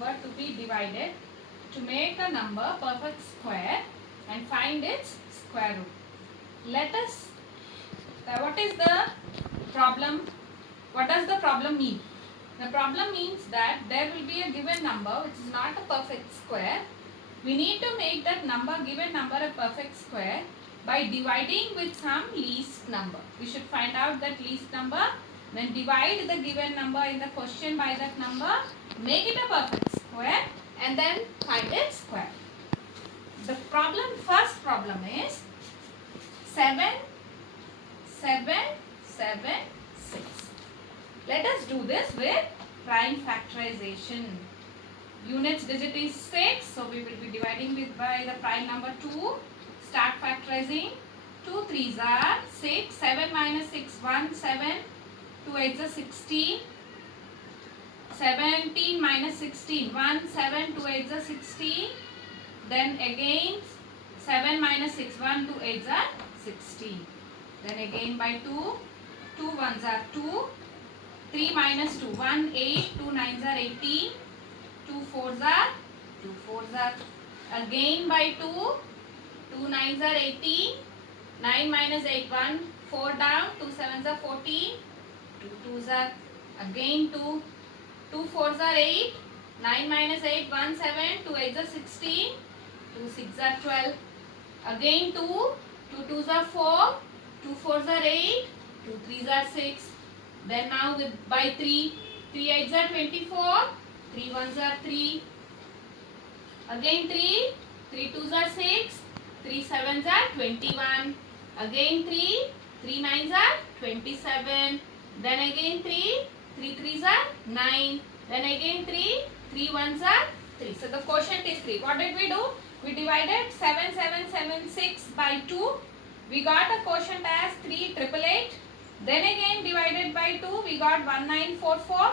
number to be divided to make a number perfect square and find its square root. Let us, what is the problem? What does the problem mean? The problem means that there will be a given number which is not a perfect square. We need to make that given number a perfect square by dividing with some least number. We should find out that least number, then divide the given number in the question by that number, make it a perfect square, and then find its square. The first problem is 7, 7, 7, 6. Let us do this with prime factorization. Units digit is 6, so we will be dividing by the prime number 2. Start factorizing. 2 3s are 6, 7 minus 6, 1, 7, 2 8s are 16, 17 minus 16, 1, 7, 2 8s are 16, then again 7 minus 6, 1, 2 8s are 16, then again by 2, 2 1s are 2, 3 minus 2, 1, 8, 2 9s are 18, 2 4s are, again by 2, 2 9s are 18, 9 minus 8, 1, 4 down, 2 7s are 14, 2 2s are, again 2, 2 4s are 8, 9 minus 8, 1 7, 2 8s are 16, 2 6s are 12, again 2, 2 2s are 4, 2 4s are 8, 2 3s are 6, then now with by 3, 3 8s are 24, 3 1s are 3, again 3, 3 2s are 6, 3 7s are 21, again 3, 3 9s are 27, then again 3, 3 3s are 9, then again 3, 3 1s are 3. So the quotient is 3. What did we do? We divided 7 7 7 6 by 2. We got a quotient as 3 888. Then again divided by 2, we got 1944.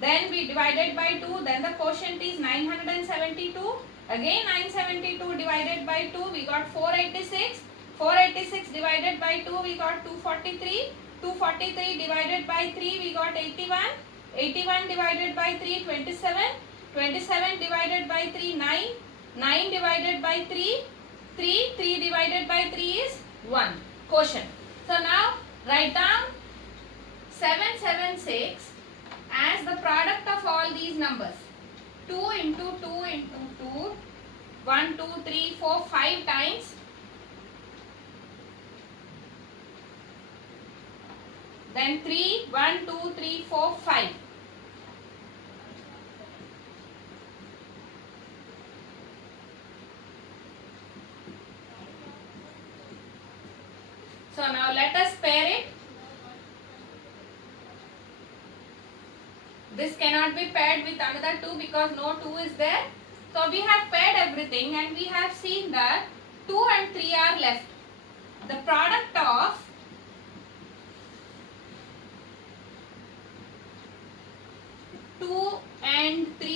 Then we divided by 2, then the quotient is 972. Again 972 divided by 2, we got 486. 486 divided by 2, we got 243. 243 divided by 3, we got 81. 81 divided by 3, 27. 27 divided by 3, 9. 9 divided by 3, 3. 3 divided by 3 is 1. Quotient. So now write down 776 as the product of all these numbers. 2 into 2 into 2, 1, 2, 3, 4, 5 times. Then 3, 1, 2, 3, 4, 5. So now let us pair it. This cannot be paired with another 2 because no 2 is there. So we have paired everything and we have seen that 2 and 3 are left. The product of 2 and 3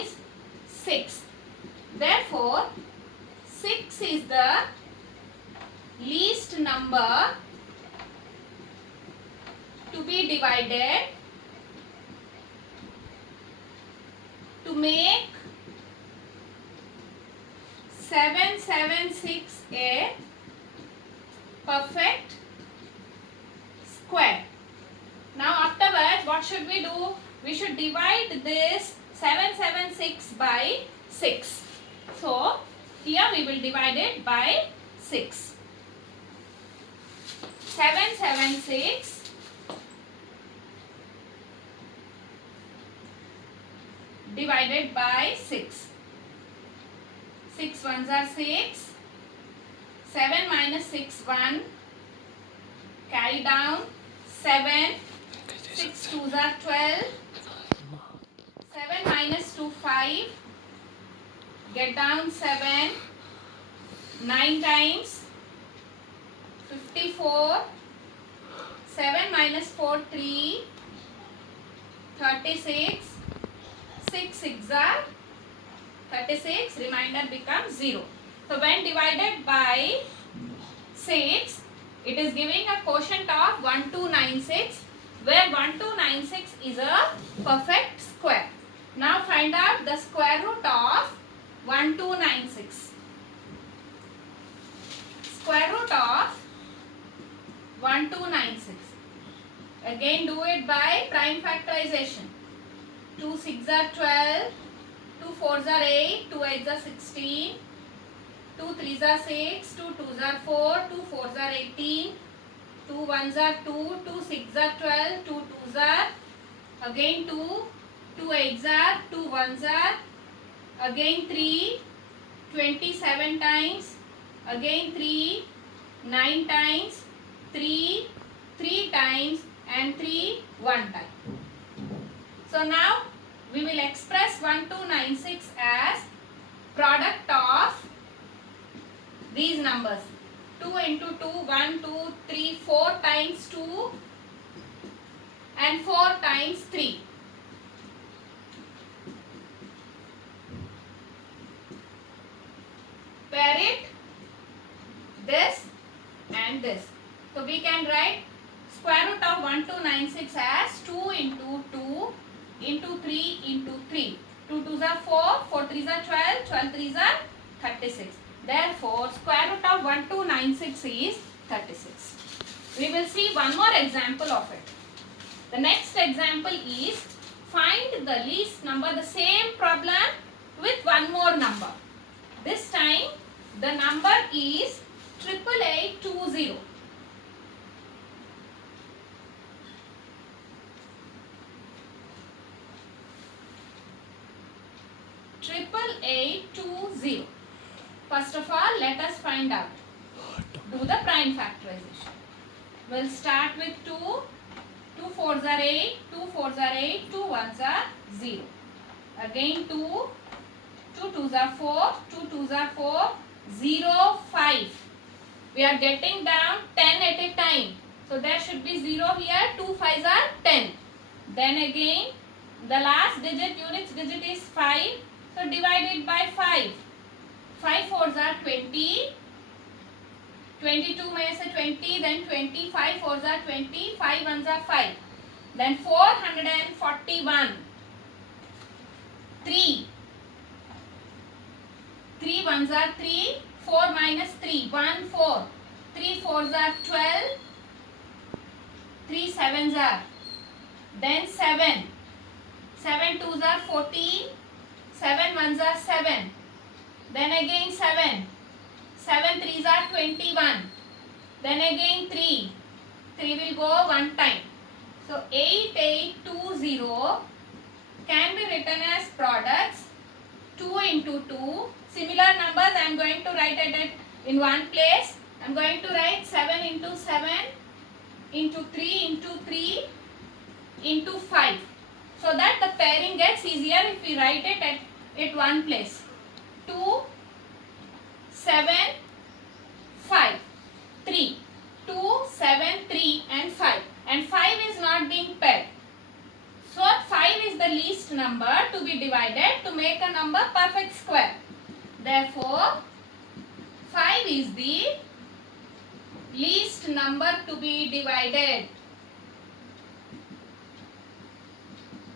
is 6. Therefore, 6 is the least number to be divided to make 776 a perfect square. Now afterwards, what should we do? We should divide this 776 by 6. So here we will divide it by 6. 776 divided by 6. 6 ones are 6. 7 minus 6, 1. Carry down 7. 6 twos are 12. 7 minus 2, 5. Get down 7. 9 times 54. 7 minus 4, 3. 36. 6 6 are 36. Remainder becomes 0. So when divided by 6, it is giving a quotient of 1296, where 1296 is a perfect square. Now find out the square root of 1296. Square root of 1296. Again do it by prime factorization. 2 6 are 12, 2 4s are 8, 2 8s are 16, 2 3s are 6, 2 2s are 4, 2 4s are 18, 2 1s are 2, 2 6 are 12, 2 2s are again 2, 2 8s are, 2 1s are, again 3, 27 times, again 3, 9 times, 3, 3 times and 3, 1 time. So now we will express 1296 as product of these numbers. 2 into 2, 1, 2, 3, 4 times 2 and 4 times 3. Pair it, this and this. So we can write square root of 1296 as 2 into 2 into 3 into 3. 2 2s are 4, 4 3s are 12, 12 3s are 36. Therefore, square root of 1296 is 36. We will see one more example of it. The next example is find the least number, the same problem with one more number. This time the number is 8820. First of all, let us find out. Do the prime factorization. We'll start with 2. 2 4s are 8, 2 4s are 8, 2 1s are 0. Again 2, 2 2s are 4, 2 2s are 4, 0, 5. We are getting down 10 at a time. So there should be 0 here, 2 5s are 10. Then again, the last digit, units digit is 5. So divide it by 5. 5 4s are 20. 22 may say 20, then 20, 5 4s are 20, 5 1s are 5. Then 441. 3. 3 1s are 3, 4 minus 3, 1 4. 3 4s are 12, 3 7s are. Then 7. 7 2s are 14, 7 1s are 7. Then again 7. 7 3s are 21. Then again 3. 3 will go one time. So 8820 can be written as products 2 into 2. Similar numbers I am going to write it in one place. I am going to write 7 into 7 into 3 into 3 into 5. So that the pairing gets easier if we write it at one place. 2, 7, 5, 3. 2, 7, 3 and 5. And 5 is not being paired. So 5 is the least number to be divided to make a number perfect square. Therefore, 5 is the least number to be divided.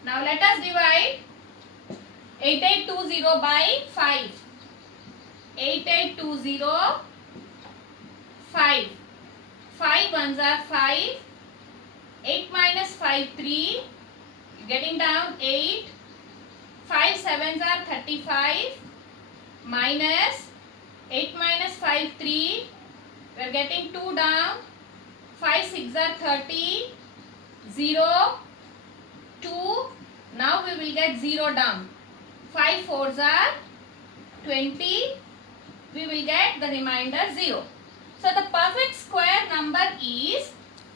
Now let us divide 8820 by 5. 8820, 5. 5 1s are 5. 8 minus 5, 3. Getting down 8. 5 7s are 35. Minus 8 minus 5, 3. We are getting 2 down. 5 6 are 30. 0. 2. Now we will get 0 down. 5 4s are 20. We will get the remainder 0. So the perfect square number is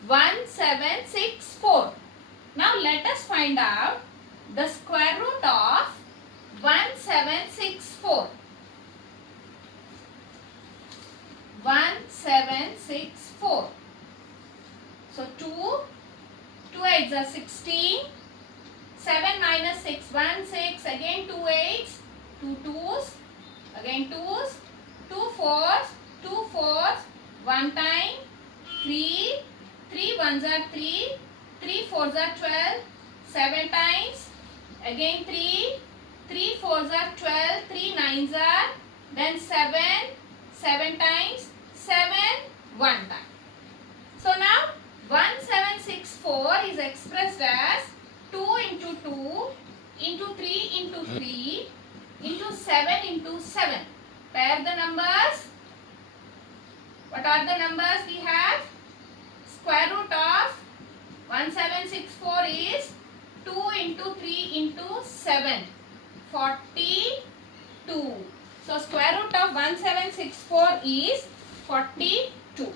1764. Now let us find out the square root of 1764. 1764. So 2 8s are 16. 7 minus 6, 1 6. Again 2 8s, 2 2s. Again 2s, 2 4s, 2 4s. One time 3. 3 1s are 3. 3 4s are 12. 7 times. Again 3. 9s are, then 7 times, 7 1 time. So now 1764 is expressed as 2 into 2 into 3 into 3 into 7 into 7. Pair the numbers. What are the numbers we have? Square root of 1764 is 2 into 3 into 7. 42. So square root of 1764 is 42.